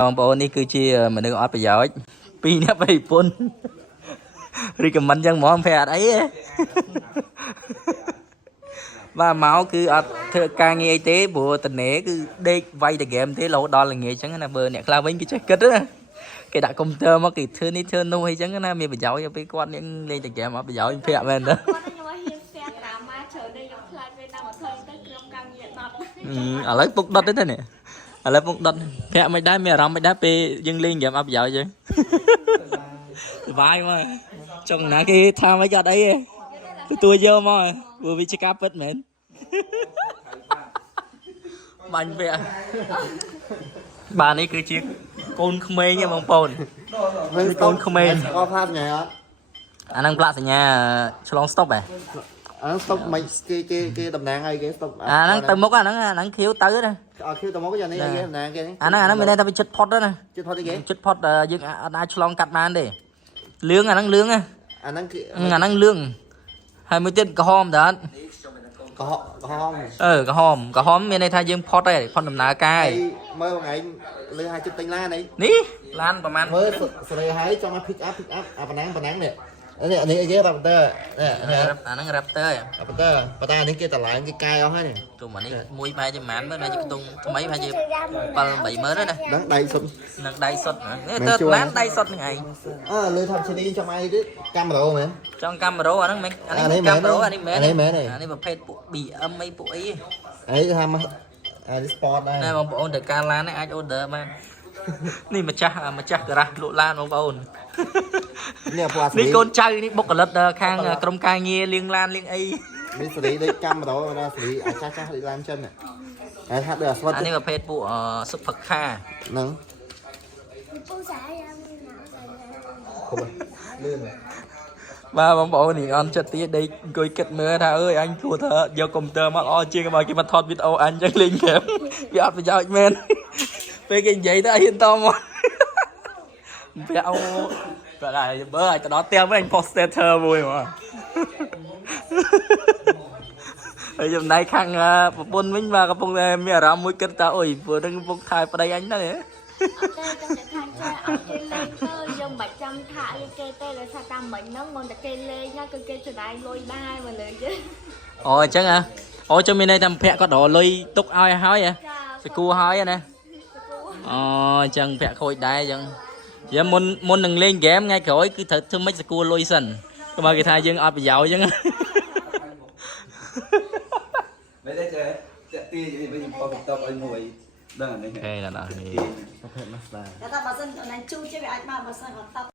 បងប្អូននេះគឺជាមនុស្សអត់ប្រយោជន៍ពីរនាក់ប្រពន្ធរីកមិនចឹងហ្មងប្រែអត់អីទេបាទមកគឺអត់ធ្វើការងារអីទេព្រោះតនេគឺដេកវាយតែហ្គេមទេរហូតដល់ល្ងាចចឹងណាបើអ្នកខ្លះវិញគេចេះគិតណាគេដាក់កុំព្យូទ័រមកគេធ្វើនេះធ្វើនោះអីចឹងណាមានប្រយោជន៍ពេលគាត់លេងតែហ្គេមអត់ប្រយោជន៍ប្រាក់មែនទេឥឡូវពុកដុតទេទេនេះឥឡូវពុកដុតប្រាក់មិនដែរមានអារម្មណ៍មិនដែរពេលយើងលេងហ្គេមអត់ប្រយោជន៍ចឹងសុបាយមកចង់ណាគេថាមិនអត់អីទេទទួលយកមកព្រោះវាជាការពិតមែនបាញ់វាបាទនេះគឺជាកូនក្មេងបងប្អូនកូនក្មេងអត់ផ្លាកសញ្ញាអត់អាហ្នឹងផ្លាកសញ្ញាឆ្លងស្តុបហ៎អាហ្នឹងស្តុបមិនគេតំណាងឲ្យគេស្តុបអាហ្នឹងទៅមុខអាហ្នឹងខៀវទៅណាអត់ខៀវទៅមុខយ៉ាងនេះគេតំណាងគេអាហ្នឹងមានន័យថាវាជិតផុតណាជិតផុតទេគេជិតផុតយើងអត់អាចឆ្លងកាត់បានទេលឿងអាហ្នឹងលឿងណាអាហ្នឹងគឺអាហ្នឹងលឿងហើយមួយទៀតក្រហមតើអត់ក្រហមក្រហមមានន័យថាយើងផុតទេផុតដំណើរការឯងមើលថ្ងៃលើឲ្យជិតទិញឡាននេះឡានប្រហែលមើលសេរីហើយចង់មក pick up អាប៉ុណ្ណឹងនេះនេះអីគេ Raptor នេះអាហ្នឹង Raptor ប៉ុន្តែអានេះគេតម្លើងគេកាយអស់ហើយនេះទូមកនេះមួយប្រហែលជាម៉ានមើលណាជាខ្ទង់ថ្មីប្រហែលជា7 80000ណាហ្នឹងដៃសុទ្ធនឹងដៃសុទ្ធនេះទៅឡានដៃសុទ្ធនឹងឯងលើថាឈីនីចង់អីទៀតកាមេរ៉ាមែនចង់កាមេរ៉ាអាហ្នឹងមិនអានេះកាមេរ៉ាអានេះមែនអានេះប្រភេទពួក BM អីពួកអីថាមកអានេះ sport ដែរណែបងប្អូនទៅការឡាននេះអាច order បាននេះម្ចាស់ការ៉ាស់លក់ឡានបងប្អូននេះកូនចៅនេះបុគ្គលិកខាងក្រុមការងារលាងឡានលាងអីនេះសេរីដូចកាមេរ៉ាសេរីអាចចាស់ដូចឡានចិនហើយថាដូចអាស្វិតអានេះប្រភេទពួក super car ហ្នឹងលឿនបាទបងប្អូននេះអន់ចិត្តទៀតដេកអង្គុយគិតមើលថាអើយអញគួរថាយកកុំព្យូទ័រមកល្អជាងបើគេមកថតវីដេអូអញចឹងលេងហ្គេមវាអត់ប្រយោជន៍មែនពេលគេនិយាយទៅហ៊ានតមកប្រាក់អូបាទបើឲ្យទៅដល់ផ្ទះវិញអញ poster មួយមកហើយចំណែកខាងប្រពន្ធវិញបាទកំពុងតែមានអារម្មណ៍មួយគិតថាអុយព្រោះនឹងកំពុងថែប្តីអញហ្នឹងហ៎យើងមិនចាំថាអីគេទេដោយសារតាមមិញហ្នឹងមិនតែគេលេងគឺគេច្នៃលុយដែរមកលើយើងអូអញ្ចឹងអូចាំមានន័យថាប្រាក់គាត់រកលុយទុកឲ្យហើយហ៎ស្គួរហើយណាអូអញ្ចឹងប្រាក់ខូចដែរអញ្ចឹងយើងមុននឹងលេងហ្គេមថ្ងៃក្រោយគឺត្រូវធ្វើម៉េចស្គួរលុយសិនក៏មកគេថាយើងអត់ប្រយោជន៍អញ្ចឹងไม่ได้จะตีไปยิงปอตอกไอ้มวยได้ไหมเฮ้ยนั่นน่ะนี่ប្រភេទ Mazda តែបើសិនអនឡាញជូរជាវាអាចមកបើសិនគាត់ត